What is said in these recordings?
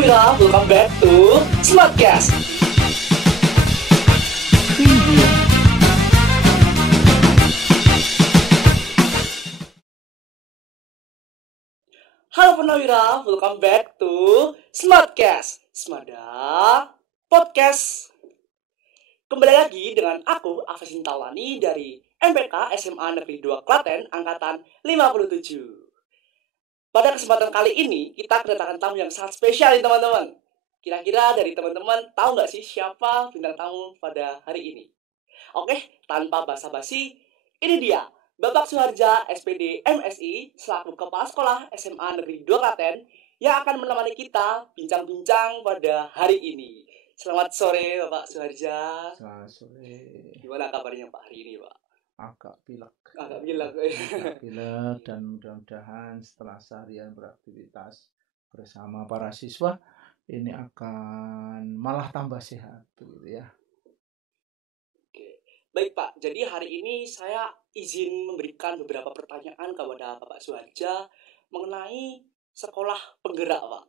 Punawira, welcome back to Smartcast. Halo Punawira, welcome back to Smartcast, Smada Podcast. Kembali lagi dengan aku, Afesin Tawani dari MPK SMA Negeri 2 Klaten, Angkatan 57. Pada kesempatan kali ini, kita kedatangan tamu yang sangat spesial nih teman-teman. Kira-kira dari teman-teman tahu nggak sih siapa bintang tamu pada hari ini? Oke, tanpa basa-basi, ini dia Bapak Suharja SPD MSI selaku Kepala Sekolah SMA Negeri 2 Klaten yang akan menemani kita bincang-bincang pada hari ini. Selamat sore Bapak Suharja. Selamat sore. Gimana kabarnya Pak hari ini Pak? Agak pilek. Agak pilek. Agak pilek dan mudah-mudahan setelah seharian beraktivitas bersama para siswa ini akan malah tambah sehat gitu ya. Oke. Baik Pak, jadi hari ini saya izin memberikan beberapa pertanyaan kepada Bapak Suharja mengenai sekolah penggerak Pak.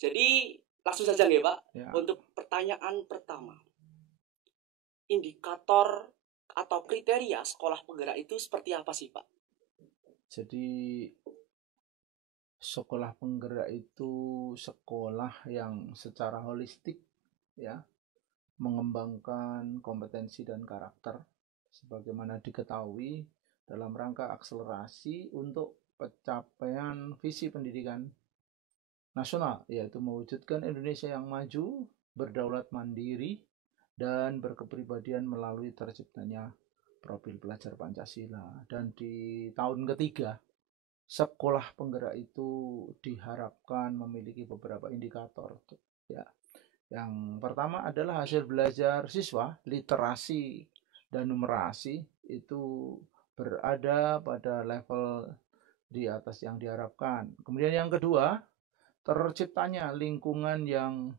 Jadi langsung saja ya Pak, Ya. untuk pertanyaan pertama. Indikator atau kriteria sekolah penggerak itu seperti apa sih Pak? Jadi sekolah penggerak itu sekolah yang secara holistik ya mengembangkan kompetensi dan karakter sebagaimana diketahui dalam rangka akselerasi untuk pencapaian visi pendidikan nasional, yaitu mewujudkan Indonesia yang maju, berdaulat mandiri, dan berkepribadian melalui terciptanya profil pelajar Pancasila. Dan di tahun ketiga, sekolah penggerak itu diharapkan memiliki beberapa indikator. Ya. Yang pertama adalah hasil belajar siswa, literasi dan numerasi itu berada pada level di atas yang diharapkan. Kemudian yang kedua, terciptanya lingkungan yang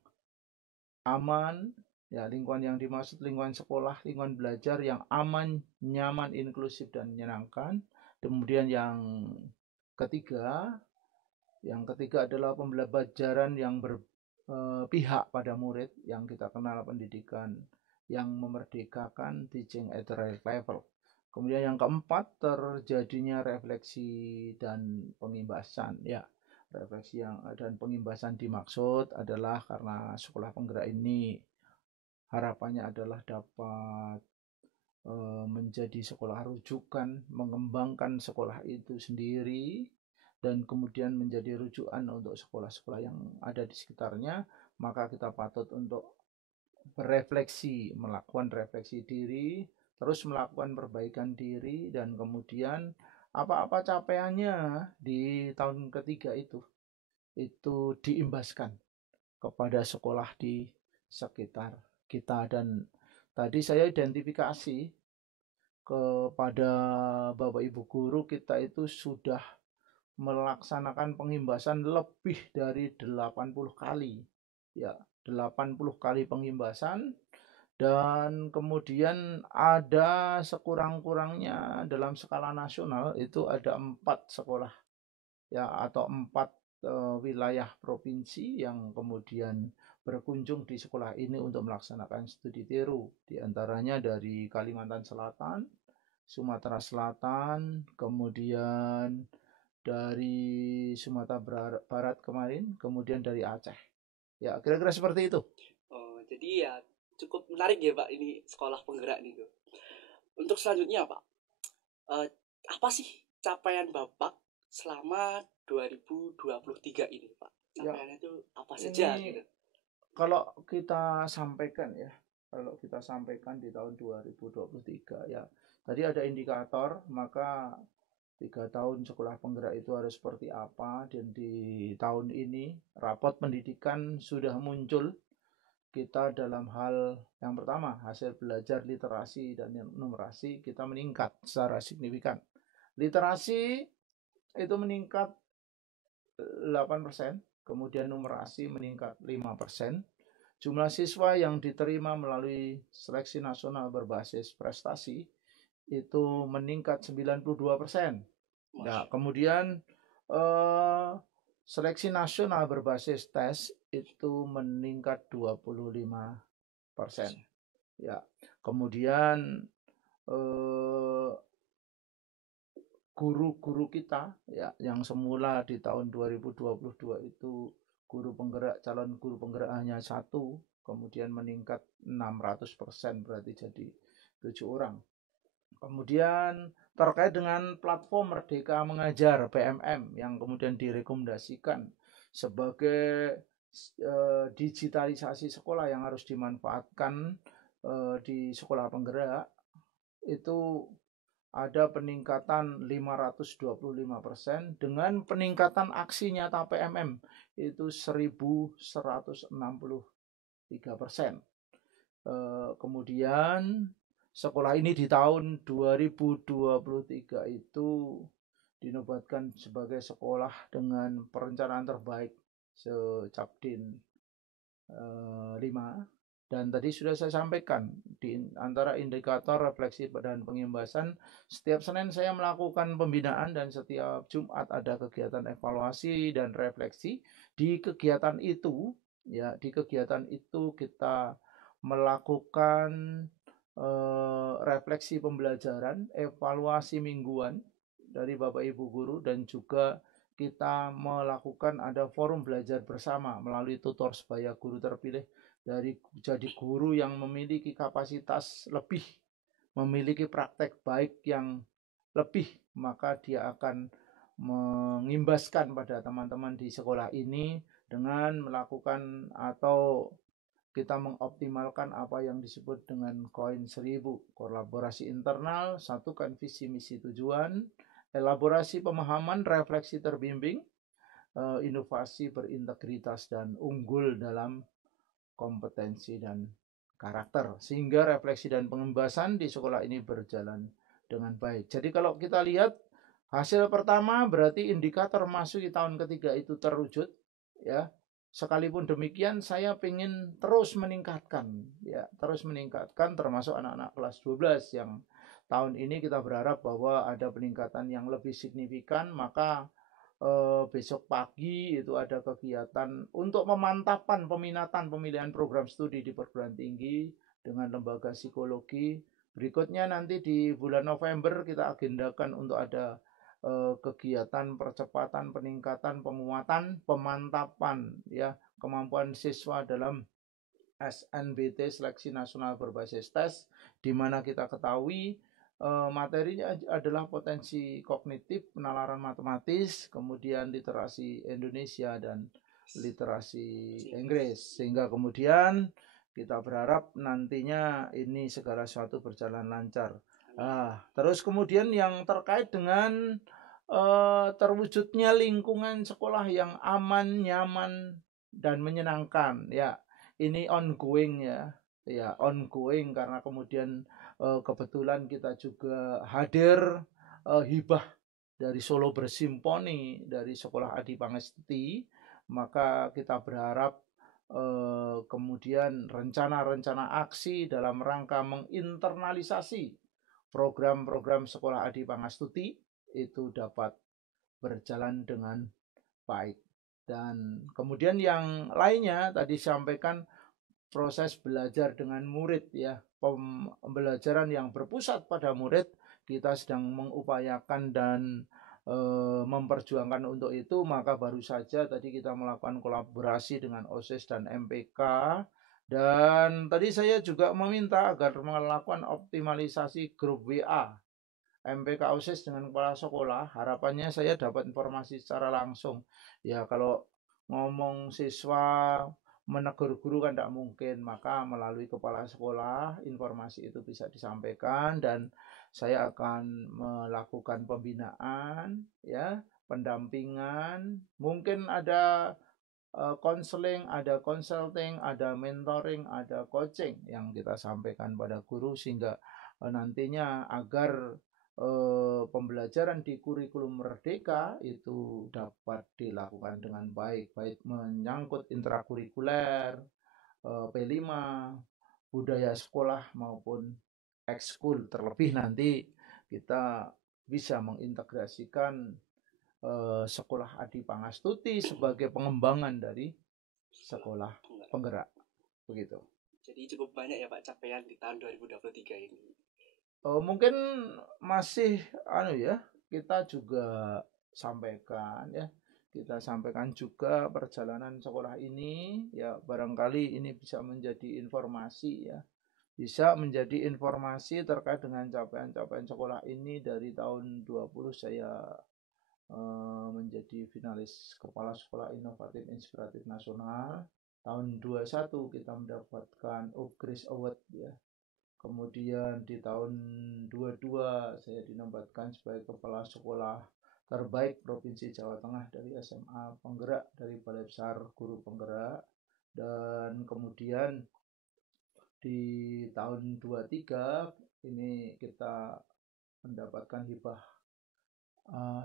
aman, ya lingkungan yang dimaksud lingkungan sekolah, lingkungan belajar yang aman, nyaman, inklusif dan menyenangkan. Kemudian yang ketiga adalah pembelajaran yang berpihak pada murid, yang kita kenal pendidikan yang memerdekakan, teaching at the right level. Kemudian yang keempat, terjadinya refleksi dan pengimbasan, ya. Refleksi dan pengimbasan dimaksud adalah karena sekolah penggerak ini harapannya adalah dapat menjadi sekolah rujukan, mengembangkan sekolah itu sendiri, dan kemudian menjadi rujukan untuk sekolah-sekolah yang ada di sekitarnya. Maka kita patut untuk berefleksi, melakukan refleksi diri, terus melakukan perbaikan diri, dan kemudian apa-apa capaiannya di tahun ketiga itu diimbaskan kepada sekolah di sekitar kita. Dan tadi saya identifikasi kepada Bapak Ibu guru, kita itu sudah melaksanakan pengimbasan lebih dari 80 kali. Ya, 80 kali pengimbasan. Dan kemudian ada sekurang-kurangnya dalam skala nasional itu ada 4 sekolah ya, atau 4 wilayah provinsi yang kemudian berkunjung di sekolah ini untuk melaksanakan studi tiru. Di antaranya dari Kalimantan Selatan, Sumatera Selatan, kemudian dari Sumatera Barat kemarin, kemudian dari Aceh. Ya, kira-kira seperti itu. Oh, jadi ya cukup menarik ya Pak ini sekolah penggerak nih. Untuk selanjutnya Pak, apa sih capaian Bapak selama 2023 ini Pak? Capaiannya itu apa saja ini gitu? Kalau kita sampaikan di tahun 2023 ya, tadi ada indikator, maka 3 tahun sekolah penggerak itu harus seperti apa. Dan di tahun ini rapot pendidikan sudah muncul. Kita dalam hal yang pertama, hasil belajar literasi dan numerasi kita meningkat secara signifikan. Literasi itu meningkat 8%, kemudian numerasi meningkat 5%. Jumlah siswa yang diterima melalui seleksi nasional berbasis prestasi itu meningkat 92%. Nah, kemudian Seleksi nasional berbasis tes itu meningkat 25%. Ya. Kemudian guru-guru kita ya yang semula di tahun 2022 itu calon guru penggerak hanya 1, kemudian meningkat 600%, berarti jadi 7 orang. Kemudian terkait dengan platform Merdeka Mengajar PMM yang kemudian direkomendasikan sebagai digitalisasi sekolah yang harus dimanfaatkan di sekolah penggerak, itu ada peningkatan 525% dengan peningkatan aksi nyata PMM itu 1163%. Kemudian sekolah ini di tahun 2023 itu dinobatkan sebagai sekolah dengan perencanaan terbaik se-Capdin 5. Dan tadi sudah saya sampaikan, di antara indikator refleksi dan pengimbasan, setiap Senin saya melakukan pembinaan dan setiap Jumat ada kegiatan evaluasi dan refleksi. Di kegiatan itu kita melakukan refleksi pembelajaran, evaluasi mingguan dari Bapak Ibu guru, dan juga kita melakukan ada forum belajar bersama melalui tutor sebaya guru terpilih dari jadi guru yang memiliki kapasitas lebih, memiliki praktek baik yang lebih, maka dia akan mengimbaskan pada teman-teman di sekolah ini dengan melakukan atau kita mengoptimalkan apa yang disebut dengan koin 1000, kolaborasi internal, satukan visi misi tujuan, elaborasi pemahaman, refleksi terbimbing, inovasi berintegritas dan unggul dalam kompetensi dan karakter, sehingga refleksi dan pengembasan di sekolah ini berjalan dengan baik. Jadi kalau kita lihat hasil pertama, berarti indikator masuk di tahun ketiga itu terwujud, ya. Sekalipun demikian saya ingin terus meningkatkan, ya, termasuk anak-anak kelas 12 yang tahun ini kita berharap bahwa ada peningkatan yang lebih signifikan. Maka besok pagi itu ada kegiatan untuk pemantapan peminatan pemilihan program studi di perguruan tinggi dengan lembaga psikologi. Berikutnya nanti di bulan November kita agendakan untuk ada kegiatan percepatan, peningkatan, penguatan, pemantapan ya kemampuan siswa dalam SNBT, seleksi nasional berbasis tes, di mana kita ketahui materinya adalah potensi kognitif, penalaran matematis, kemudian literasi Indonesia dan literasi Inggris, sehingga kemudian kita berharap nantinya ini segala sesuatu berjalan lancar. Terus kemudian yang terkait dengan terwujudnya lingkungan sekolah yang aman, nyaman, dan menyenangkan, ya ini ongoing ongoing karena kemudian kebetulan kita juga hadir hibah dari Solo Bersimponi dari Sekolah Adi Pangestuti, maka kita berharap kemudian rencana-rencana aksi dalam rangka menginternalisasi program-program Sekolah Adi Pangestuti itu dapat berjalan dengan baik. Dan kemudian yang lainnya tadi sampaikan proses belajar dengan murid, ya, pembelajaran yang berpusat pada murid, kita sedang mengupayakan dan memperjuangkan untuk itu. Maka baru saja tadi kita melakukan kolaborasi dengan OSIS dan MPK, dan tadi saya juga meminta agar melakukan optimalisasi grup WA MPK OSIS dengan kepala sekolah. Harapannya saya dapat informasi secara langsung. Ya, kalau ngomong siswa menegur guru kan tidak mungkin, maka melalui kepala sekolah informasi itu bisa disampaikan, dan saya akan melakukan pembinaan, ya, pendampingan, mungkin ada konseling, ada consulting, ada mentoring, ada coaching yang kita sampaikan pada guru, sehingga nantinya agar pembelajaran di kurikulum Merdeka itu dapat dilakukan dengan baik, baik menyangkut intrakurikuler, P5, budaya sekolah maupun ekskul. Terlebih nanti kita bisa mengintegrasikan Sekolah Adi Pangastuti sebagai pengembangan dari sekolah penggerak begitu. Jadi cukup banyak ya Pak capaian di tahun 2023 ini. Mungkin masih kita juga sampaikan juga perjalanan sekolah ini ya, barangkali ini bisa menjadi informasi ya. Bisa menjadi informasi terkait dengan capaian-capaian sekolah ini. Dari tahun 20 saya menjadi finalis Kepala Sekolah Inovatif Inspiratif Nasional. Tahun 21 kita mendapatkan UGRIS Award ya. Kemudian di tahun 22 saya dinobatkan sebagai Kepala Sekolah Terbaik Provinsi Jawa Tengah dari SMA Penggerak, dari Balai Besar Guru Penggerak. Dan kemudian di tahun 23 ini kita mendapatkan hibah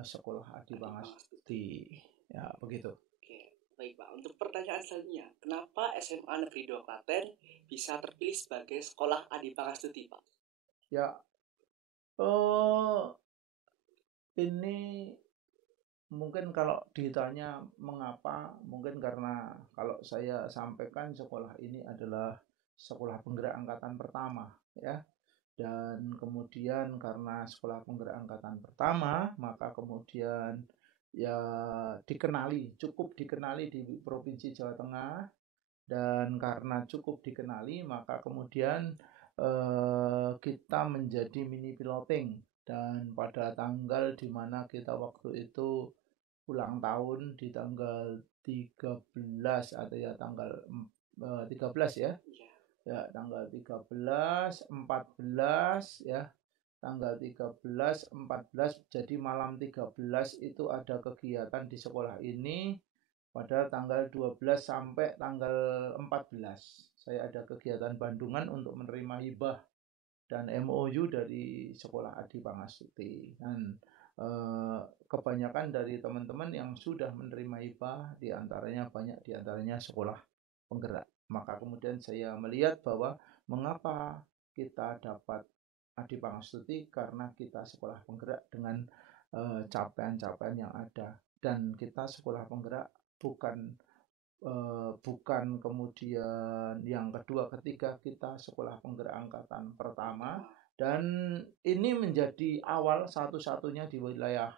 Sekolah Adi Pangastuti. Ya, begitu. Oke, baik Pak. Untuk pertanyaan selanjutnya, kenapa SMA Negeri 2 Klaten bisa terpilih sebagai Sekolah Adi Pangastuti, Pak? Ya, ini mungkin kalau ditanya mengapa, mungkin karena kalau saya sampaikan sekolah ini adalah sekolah penggerak angkatan pertama ya. Dan kemudian karena sekolah penggerak angkatan pertama, maka kemudian ya cukup dikenali di Provinsi Jawa Tengah. Dan karena cukup dikenali, maka kemudian kita menjadi mini piloting. Dan pada tanggal di mana kita waktu itu ulang tahun di tanggal 13 atau ya tanggal 13 ya. Ya, tanggal 13, 14 ya. Tanggal 13, 14, jadi malam 13 itu ada kegiatan di sekolah ini. Pada tanggal 12 sampai tanggal 14 saya ada kegiatan Bandungan untuk menerima hibah dan MOU dari Sekolah Adi Pangastuti. Dan kebanyakan dari teman-teman yang sudah menerima hibah, banyak diantaranya sekolah penggerak. Maka kemudian saya melihat bahwa mengapa kita dapat Adi Pangastuti, karena kita sekolah penggerak dengan capaian-capaian yang ada. Dan kita sekolah penggerak bukan kemudian yang kedua, ketiga, kita sekolah penggerak angkatan pertama. Dan ini menjadi awal satu-satunya di wilayah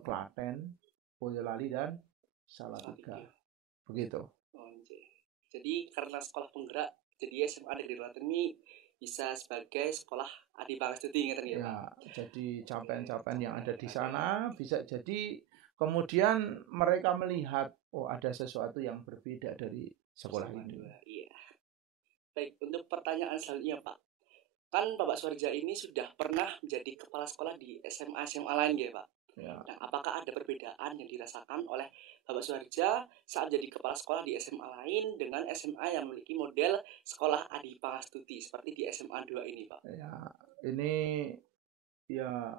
Klaten, Boyolali, dan Salatiga. Begitu. Jadi karena sekolah penggerak, jadi SMA Negeri Klaten ini bisa sebagai sekolah Adi Pangastuti ya Pak? Jadi capaian-capaian yang ada di sana bisa jadi kemudian mereka melihat ada sesuatu yang berbeda dari sekolah ini. Iya. Baik, untuk pertanyaan selanjutnya Pak, kan Bapak Suharja ini sudah pernah menjadi kepala sekolah di SMA lain ya Pak? Ya. Nah, apakah ada perbedaan yang dirasakan oleh Bapak Suharja saat jadi kepala sekolah di SMA lain dengan SMA yang memiliki model sekolah Adi Pangastuti seperti di SMA 2 ini Pak? Ya, ini ya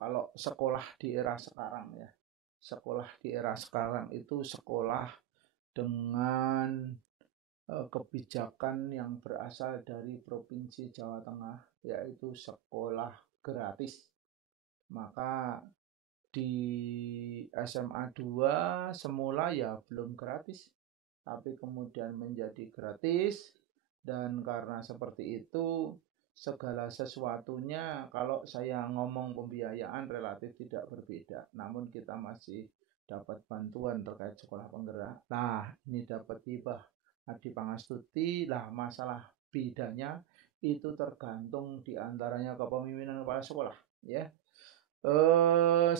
kalau sekolah di era sekarang ya, sekolah di era sekarang itu sekolah dengan kebijakan yang berasal dari Provinsi Jawa Tengah, yaitu sekolah gratis. Maka di SMA 2 semula ya belum gratis, tapi kemudian menjadi gratis. Dan karena seperti itu, segala sesuatunya, kalau saya ngomong pembiayaan relatif tidak berbeda, namun kita masih dapat bantuan terkait sekolah penggerak. Nah, ini dapat hibah Adi Pangastuti. Lah, masalah bedanya itu tergantung diantaranya kepemimpinan kepala sekolah ya.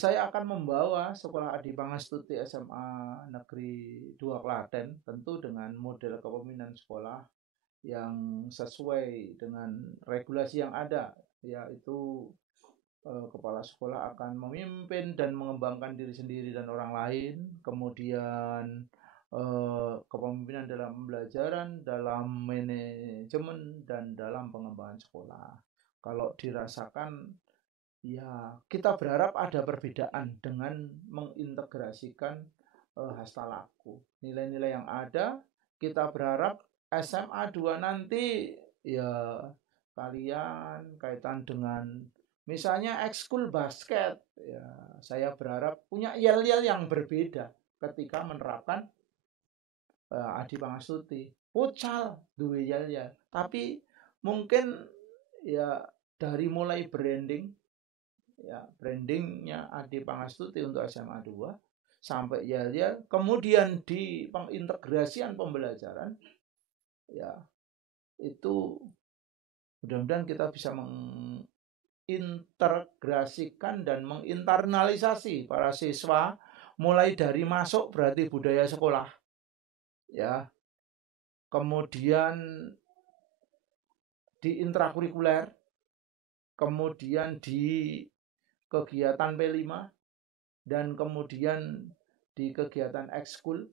Saya akan membawa sekolah Adi Pangastuti SMA Negeri 2 Klaten tentu dengan model kepemimpinan sekolah yang sesuai dengan regulasi yang ada, yaitu kepala sekolah akan memimpin dan mengembangkan diri sendiri dan orang lain. Kemudian kepemimpinan dalam pembelajaran, dalam manajemen, dan dalam pengembangan sekolah. Kalau dirasakan, ya kita berharap ada perbedaan dengan mengintegrasikan hastalaku. Nilai-nilai yang ada, kita berharap SMA 2 nanti ya kalian kaitan dengan Misalnya ekskul basket, ya saya berharap punya yel-yel yang berbeda ketika menerapkan Adi Pangastuti. Futsal duwe yel-yel, tapi mungkin ya dari mulai branding, ya brandingnya Adi Pangastuti untuk SMA 2 sampai yel-yel, kemudian di pengintegrasian pembelajaran, ya itu mudah-mudahan kita bisa mengintegrasikan dan menginternalisasi para siswa mulai dari masuk berarti budaya sekolah, ya kemudian di intrakurikuler, kemudian di kegiatan P5, dan kemudian di kegiatan ekskul.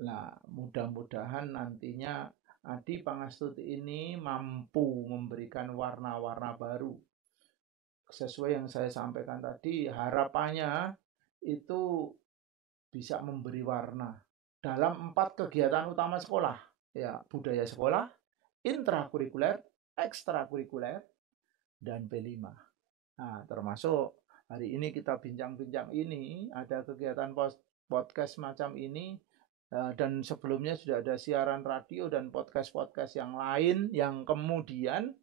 Nah, mudah-mudahan nantinya Adi Pangastuti ini mampu memberikan warna-warna baru. Sesuai yang saya sampaikan tadi, harapannya itu bisa memberi warna dalam 4 kegiatan utama sekolah. Ya, budaya sekolah, intrakurikuler, ekstrakurikuler, dan P5. Nah, termasuk hari ini kita bincang-bincang ini, ada kegiatan podcast macam ini, dan sebelumnya sudah ada siaran radio dan podcast-podcast yang lain yang kemudian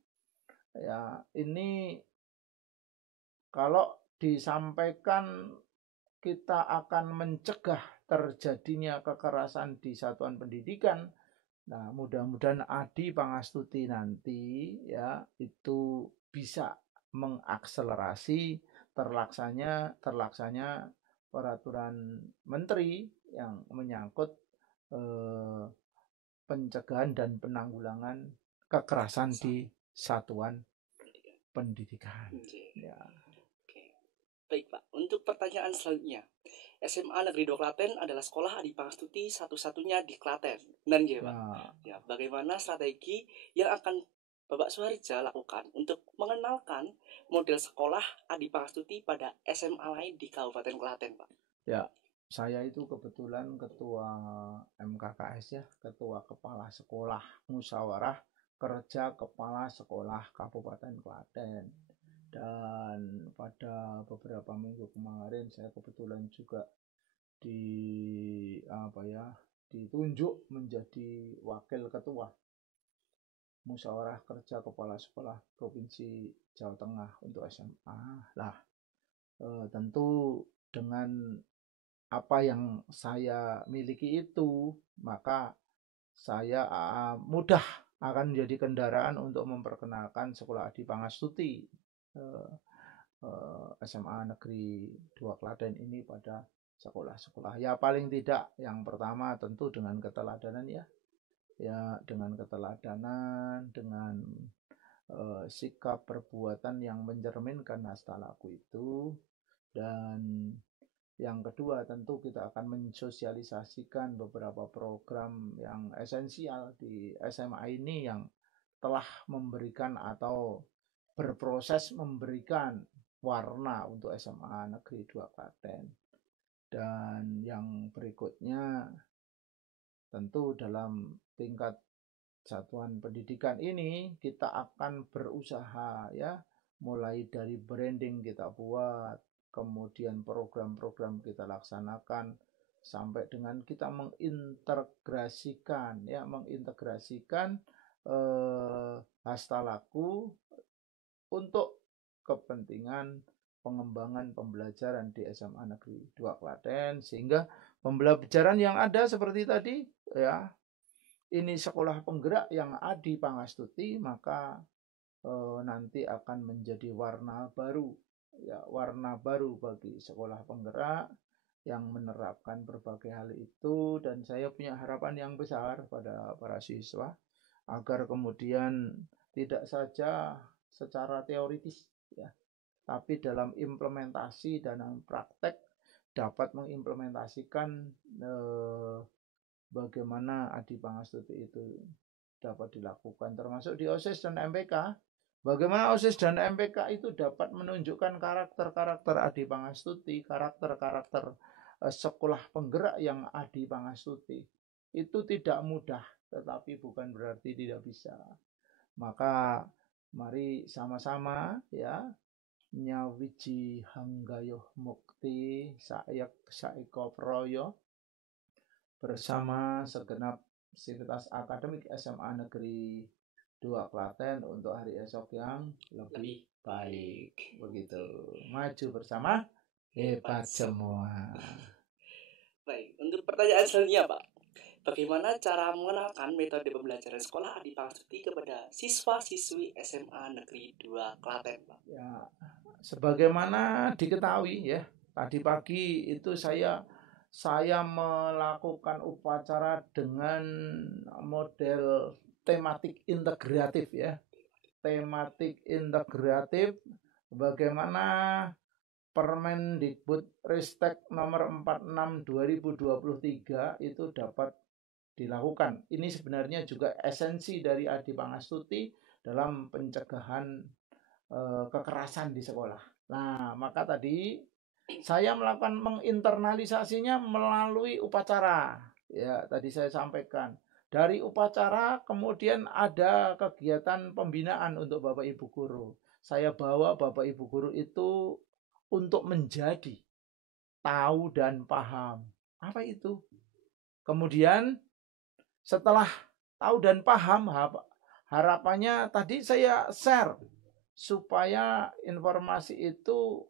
ya ini kalau disampaikan kita akan mencegah terjadinya kekerasan di satuan pendidikan. Nah, mudah-mudahan Adi Pangastuti nanti ya itu bisa mengakselerasi terlaksanya peraturan menteri yang menyangkut pencegahan dan penanggulangan kekerasan di satuan pendidikan. Ya. Oke. Baik Pak, untuk pertanyaan selanjutnya, SMA Negeri 2 Klaten adalah sekolah Adi Pangastuti satu-satunya di Klaten. Benar nggih, Pak? Ya, bagaimana strategi yang akan Bapak Suharja lakukan untuk mengenalkan model sekolah Adi Pangastuti pada SMA lain di Kabupaten Klaten, Pak? Ya, saya itu kebetulan ketua MKKS ya, ketua kepala sekolah musyawarah kerja kepala sekolah Kabupaten Klaten. Dan pada beberapa minggu kemarin saya kebetulan juga ditunjuk menjadi wakil ketua musyawarah kerja kepala sekolah Provinsi Jawa Tengah untuk SMA. Lah, tentu dengan apa yang saya miliki itu, maka saya mudah akan menjadi kendaraan untuk memperkenalkan sekolah Adi Pangastuti SMA Negeri 2 Klaten ini pada sekolah-sekolah. Ya paling tidak yang pertama tentu dengan keteladanan ya. Ya dengan keteladanan, dengan sikap perbuatan yang mencerminkan hasta laku itu. Dan yang kedua tentu kita akan mensosialisasikan beberapa program yang esensial di SMA ini yang telah memberikan atau berproses memberikan warna untuk SMA Negeri 2 Klaten. Dan yang berikutnya tentu dalam tingkat satuan pendidikan ini kita akan berusaha ya, mulai dari branding kita buat, kemudian program-program kita laksanakan sampai dengan kita mengintegrasikan hasta laku untuk kepentingan pengembangan pembelajaran di SMA Negeri 2 Klaten, sehingga pembelajaran yang ada seperti tadi ya, ini sekolah penggerak yang Adi Pangastuti, maka nanti akan menjadi warna baru ya, warna baru bagi sekolah penggerak yang menerapkan berbagai hal itu. Dan saya punya harapan yang besar pada para siswa agar kemudian tidak saja secara teoritis ya, tapi dalam implementasi dan dalam praktek dapat mengimplementasikan bagaimana Adi Pangastuti itu dapat dilakukan, termasuk di OSIS dan MPK. Bagaimana OSIS dan MPK itu dapat menunjukkan karakter-karakter Adi Pangastuti, karakter-karakter sekolah penggerak yang Adi Pangastuti. Itu tidak mudah, tetapi bukan berarti tidak bisa. Maka mari sama-sama ya nyawiji hanggayuh mukti saiko proyo bersama segenap sivitas akademik SMA Negeri 2 Klaten untuk hari esok yang lebih baik. Begitu. Maju bersama, hebat semua. Baik, untuk pertanyaan selanjutnya Pak, bagaimana cara mengenalkan metode pembelajaran sekolah Adi Pangstuti kepada siswa-siswi SMA Negeri 2 Klaten Pak? Ya, sebagaimana diketahui ya, tadi pagi itu saya melakukan upacara dengan model tematik integratif ya. Tematik integratif bagaimana Permendikbud Ristek nomor 46 2023 itu dapat dilakukan. Ini sebenarnya juga esensi dari Adi Pangstuti dalam pencegahan kekerasan di sekolah. Nah, maka tadi saya melakukan menginternalisasinya melalui upacara. Ya, tadi saya sampaikan. Dari upacara kemudian ada kegiatan pembinaan untuk Bapak Ibu guru. Saya bawa Bapak Ibu guru itu untuk menjadi tahu dan paham. Apa itu? Kemudian setelah tahu dan paham, harapannya tadi saya share supaya informasi itu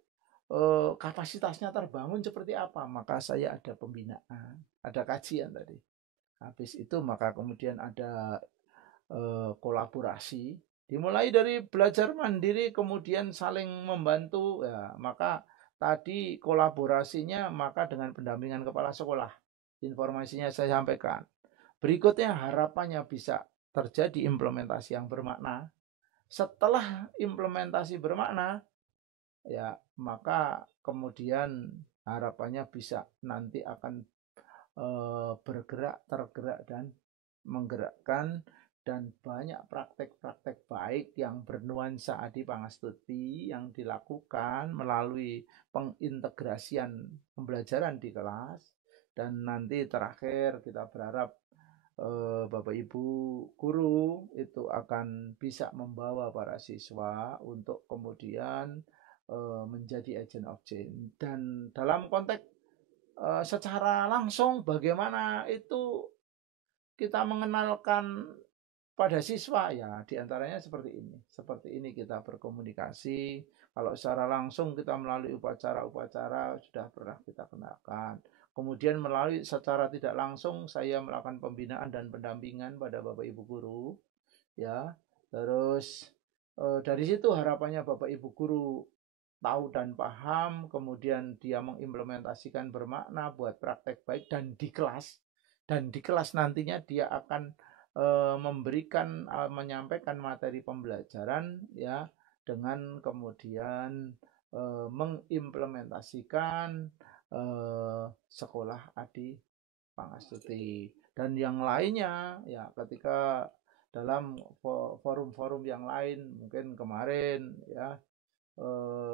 kapasitasnya terbangun seperti apa. Maka saya ada pembinaan, ada kajian tadi. Habis itu maka kemudian ada kolaborasi. Dimulai dari belajar mandiri, kemudian saling membantu. Ya, maka tadi kolaborasinya maka dengan pendampingan kepala sekolah. Informasinya saya sampaikan. Berikutnya harapannya bisa terjadi implementasi yang bermakna. Setelah implementasi bermakna, ya maka kemudian harapannya bisa nanti akan tergerak dan menggerakkan dan banyak praktek-praktek baik yang bernuansa Adi Pangstuti yang dilakukan melalui pengintegrasian pembelajaran di kelas. Dan nanti terakhir kita berharap Bapak Ibu guru itu akan bisa membawa para siswa untuk kemudian menjadi agent of change. Dan dalam konteks secara langsung bagaimana itu kita mengenalkan pada siswa, ya diantaranya seperti ini. Seperti ini kita berkomunikasi. Kalau secara langsung kita melalui upacara-upacara sudah pernah kita kenalkan. Kemudian melalui secara tidak langsung saya melakukan pembinaan dan pendampingan pada Bapak Ibu guru. Ya, terus dari situ harapannya Bapak Ibu guru tahu dan paham, kemudian dia mengimplementasikan bermakna buat praktek baik dan di kelas nantinya dia akan memberikan menyampaikan materi pembelajaran ya dengan kemudian mengimplementasikan sekolah Adi Pangstuti dan yang lainnya ya ketika dalam forum-forum yang lain mungkin kemarin ya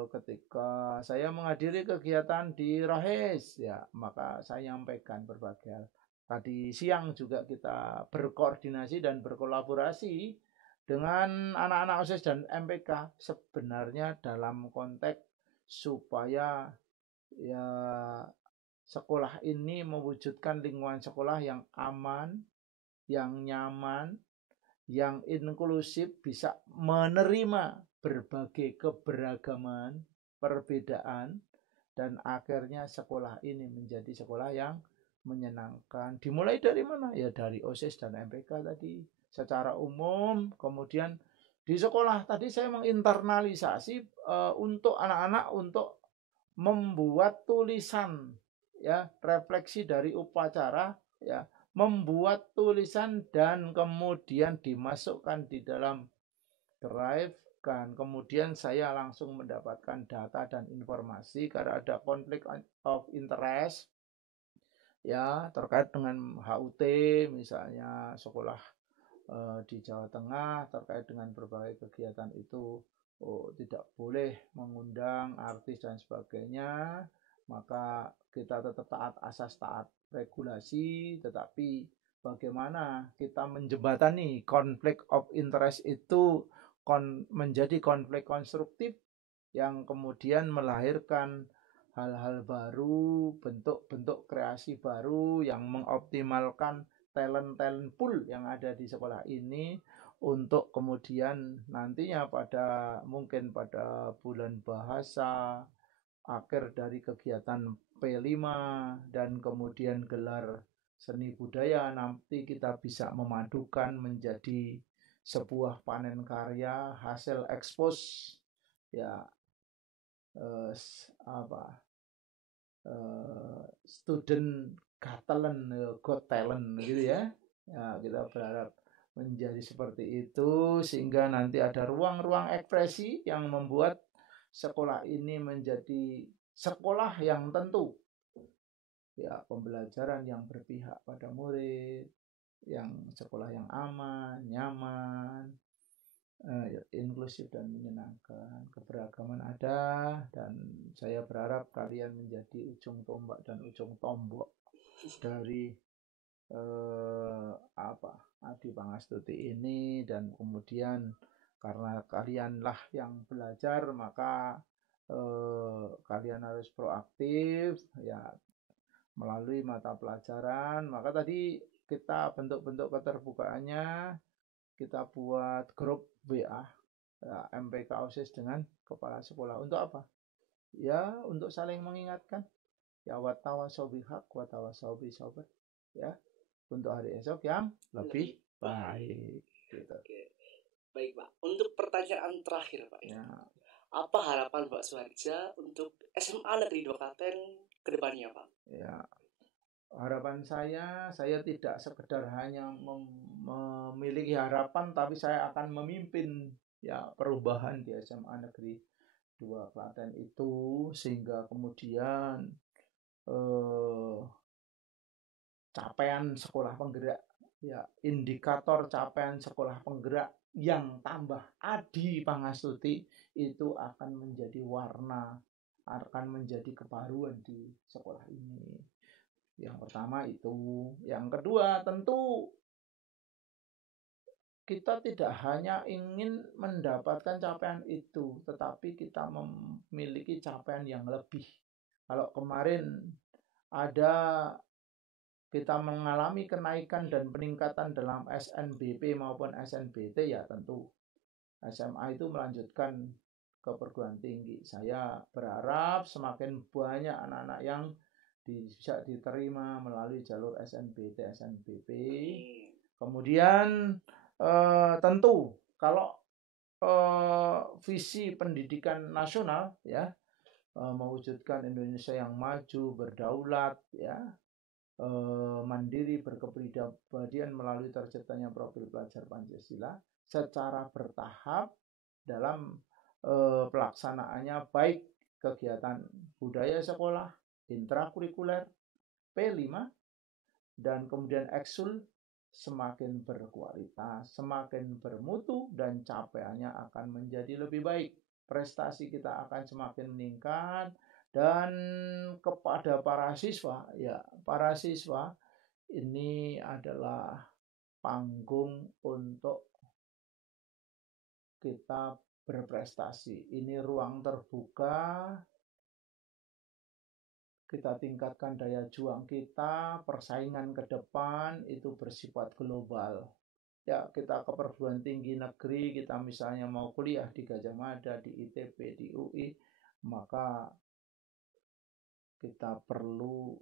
ketika saya menghadiri kegiatan di Rohes ya maka saya nyampaikan berbagai hal. Tadi siang juga kita berkoordinasi dan berkolaborasi dengan anak-anak OSIS dan MPK sebenarnya dalam konteks supaya ya sekolah ini mewujudkan lingkungan sekolah yang aman, yang nyaman, yang inklusif, bisa menerima berbagai keberagaman, perbedaan, dan akhirnya sekolah ini menjadi sekolah yang menyenangkan. Dimulai dari mana? Ya dari OSIS dan MPK tadi secara umum. Kemudian di sekolah tadi saya menginternalisasi untuk anak-anak untuk membuat tulisan ya refleksi dari upacara ya membuat tulisan dan kemudian dimasukkan di dalam drive dan kemudian saya langsung mendapatkan data dan informasi karena ada konflik of interest ya terkait dengan HUT misalnya sekolah di Jawa Tengah terkait dengan berbagai kegiatan itu tidak boleh mengundang artis dan sebagainya maka kita tetap taat asas taat regulasi tetapi bagaimana kita menjembatani konflik of interest itu menjadi konflik konstruktif yang kemudian melahirkan hal-hal baru, bentuk-bentuk kreasi baru yang mengoptimalkan talent-talent pool yang ada di sekolah ini untuk kemudian nantinya mungkin pada bulan bahasa, akhir dari kegiatan P5 dan kemudian gelar seni budaya, nanti kita bisa memadukan menjadi sebuah panen karya hasil ekspos ya student got talent gitu ya. Ya, kita berharap menjadi seperti itu sehingga nanti ada ruang-ruang ekspresi yang membuat sekolah ini menjadi sekolah yang tentu. Ya, pembelajaran yang berpihak pada murid, yang sekolah yang aman, nyaman, inklusif dan menyenangkan. Keberagaman ada dan saya berharap kalian menjadi ujung tombak dan ujung tombok dari Adi Pangastuti ini, dan kemudian karena kalianlah yang belajar maka kalian harus proaktif ya melalui mata pelajaran. Maka tadi kita bentuk-bentuk keterbukaannya kita buat grup WA ya, MPK OSIS dengan kepala sekolah. Untuk apa? Ya untuk saling mengingatkan. Ya watawasau bil haq watawasau bis sabr ya, untuk hari esok yang lebih baik. Gitu. Oke. Baik Pak, untuk pertanyaan terakhir Pak Ya. Apa harapan Pak Suharja untuk SMA Negeri 2 Klaten ke depannya Pak? Ya. Harapan saya tidak sekedar hanya memiliki harapan, tapi saya akan memimpin ya perubahan di SMA Negeri 2 Klaten itu sehingga kemudian capaian sekolah penggerak ya, indikator capaian sekolah penggerak yang tambah Adi Pangastuti itu akan menjadi warna, akan menjadi kebaruan di sekolah ini. Yang pertama itu. Yang kedua tentu kita tidak hanya ingin mendapatkan capaian itu, tetapi kita memiliki capaian yang lebih. Kalau kemarin kita mengalami kenaikan dan peningkatan dalam SNBP maupun SNBT, ya tentu SMA itu melanjutkan ke perguruan tinggi. Saya berharap semakin banyak anak-anak yang bisa diterima melalui jalur SNBT, SNBP. Kemudian tentu kalau visi pendidikan nasional ya, mewujudkan Indonesia yang maju, berdaulat ya, mandiri, berkepribadian melalui terciptanya profil pelajar Pancasila secara bertahap dalam pelaksanaannya, baik kegiatan budaya sekolah, intrakurikuler, P5 dan kemudian eksul semakin berkualitas, semakin bermutu dan capaiannya akan menjadi lebih baik. Prestasi kita akan semakin meningkat. Dan kepada para siswa, ya para siswa ini adalah panggung untuk kita berprestasi. Ini ruang terbuka, kita tingkatkan daya juang kita, persaingan ke depan itu bersifat global. Ya, kita ke perguruan tinggi negeri, kita misalnya mau kuliah di Gajah Mada, di ITB, di UI, maka kita perlu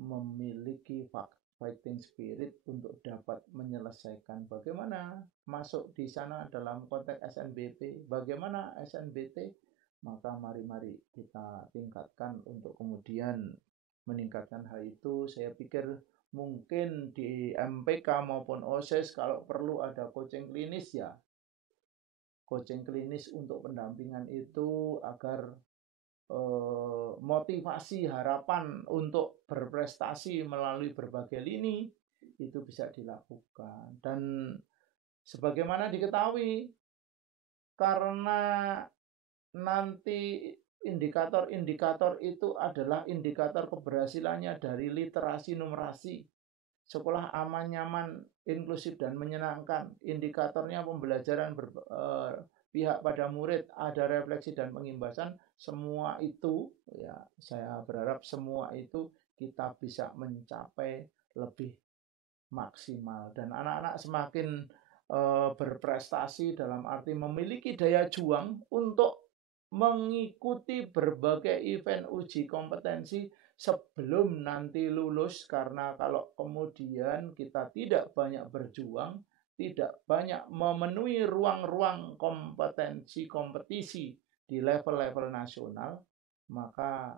memiliki fighting spirit untuk dapat menyelesaikan. Bagaimana masuk di sana dalam konteks SNBT, bagaimana SNBT, maka mari kita tingkatkan untuk kemudian meningkatkan hal itu. Saya pikir mungkin di MPK maupun OSIS kalau perlu ada coaching klinis ya, coaching klinis untuk pendampingan itu agar motivasi, harapan untuk berprestasi melalui berbagai lini itu bisa dilakukan. Dan sebagaimana diketahui, karena nanti indikator-indikator itu adalah indikator keberhasilannya dari literasi numerasi. Sekolah aman, nyaman, inklusif dan menyenangkan. Indikatornya pembelajaran pihak pada murid, ada refleksi dan pengimbasan, semua itu ya saya berharap semua itu kita bisa mencapai lebih maksimal, dan anak-anak semakin berprestasi dalam arti memiliki daya juang untuk mengikuti berbagai event uji kompetensi sebelum nanti lulus. Karena kalau kemudian kita tidak banyak berjuang, tidak banyak memenuhi ruang-ruang kompetensi kompetisi di level-level nasional, maka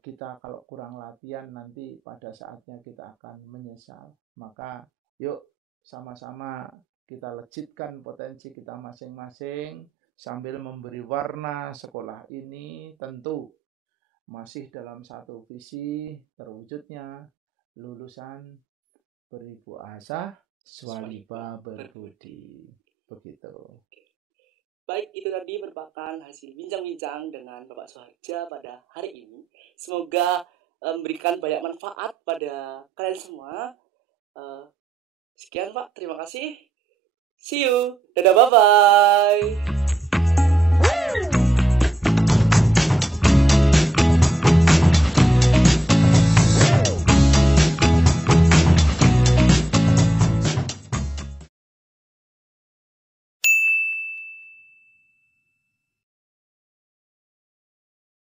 kita kalau kurang latihan nanti pada saatnya kita akan menyesal. Maka yuk sama-sama kita lejitkan potensi kita masing-masing sambil memberi warna sekolah ini, tentu masih dalam satu visi terwujudnya lulusan beribu asa, swaliba berbudi. Begitu. Baik, itu tadi merupakan hasil bincang-bincang dengan Bapak Suharja pada hari ini. Semoga memberikan banyak manfaat pada kalian semua. Sekian Pak, terima kasih. See you. Dadah, bye-bye.